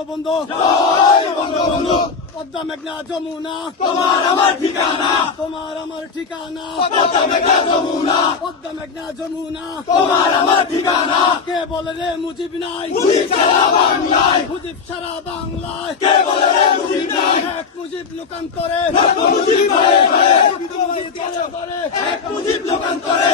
বঙ্গবন্ধু পদ্মা মেঘনা যমুনা তোমার আমার ঠিকানা, তোমার আমার ঠিকানা পদ্মা মেঘনা যমুনা, পদ্মা মেঘনা যমুনা তোমার আমার ঠিকানা। কে বলে রে মুজিব নাই, মুজিব সারা বাংলায়, মুজিব সারা বাংলায়, কে বলে রে মুজিব নাই, এক মুজিব লোকান্তরে, এক মুজিব ঘরে ঘরে, করে এক মুজিব লোকান্তরে।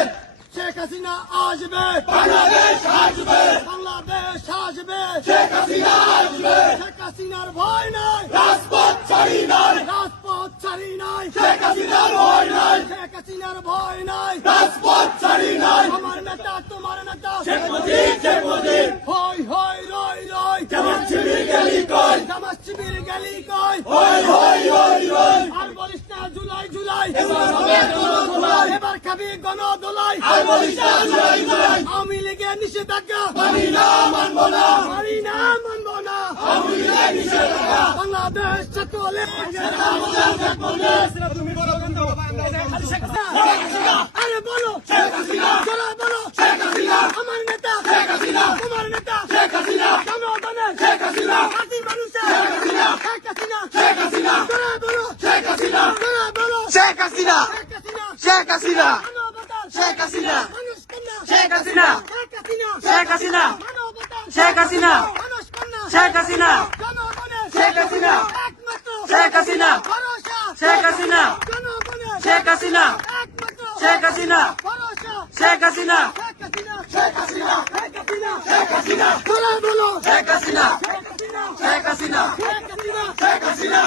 শেখ হাসিনা আসবে, বাংলাদেশ আসবে, বাংলাদেশ আসবে, শেখ হাসিনা আসবে, শেখ হাসিনার ভয় নাই, রাজপথ ছাড়ি নাই, রাজপথ ছাড়ি নাই, শেখ হাসিনার ভয় নাই, শেখ হাসিনার ভয় নাই, রাজপথ ছাড়ি নাই। আমার নেতা তোমার নেতা, শেখ মুজিব, শেখ মুজিব, হই হই রই রই, কেমন ছিবি গেলি কই, জামাত শিবির গেলি কই, হই হই হই হই, আর বলিস না জুলাই জুলাই, এবার হবে গণধোলাই, এবার খাবি গণদোলাই, আর বলিস না জুলাই জুলাই, আওয়ামী লীগের নিষেধাজ্ঞা মানি না মানবো না, মানি না মানবো না, আওয়ামী লীগের নিষেধাজ্ঞা। বাংলাদেশ চলে তুমি বলো কিন্তু আরে বলো শেখ হাসিনা, তোরা বলো শেখ হাসিনা, আমার নেতা শেখ হাসিনা, তোমার নেতা শেখ হাসিনা, জনগণের শেখ হাসিনা, খাঁটি মানুষের শেখ হাসিনা, শেখ হাসিনা, শেখ হাসিনা, তোরা বলো শেখ হাসিনা, তোরা বলো শেখ হাসিনা, শেখ হাসিনা, শেখ হাসিনা, মানবতার শেখ হাসিনা, মানুষ কন্যা শেখ হাসিনা, শেখ হাসিনা, শেখ হাসিনা, মানবতার শেখ হাসিনা, মানুষ কন্যা শেখ হাসিনা, জনগণের শেখ হাসিনা, একমাত্র শেখ হাসিনা, ভরসা শেখ হাসিনা, জনগণের শেখ হাসিনা, একমাত্র শেখ হাসিনা, ভরসা শেখ হাসিনা, শেখ হাসিনা, শেখ হাসিনা, শেখ হাসিনা, শেখ হাসিনা, তোরা বলো শেখ হাসিনা, শেখ হাসিনা, শেখ হাসিনা, শেখ হাসিনা, শেখ হাসিনা।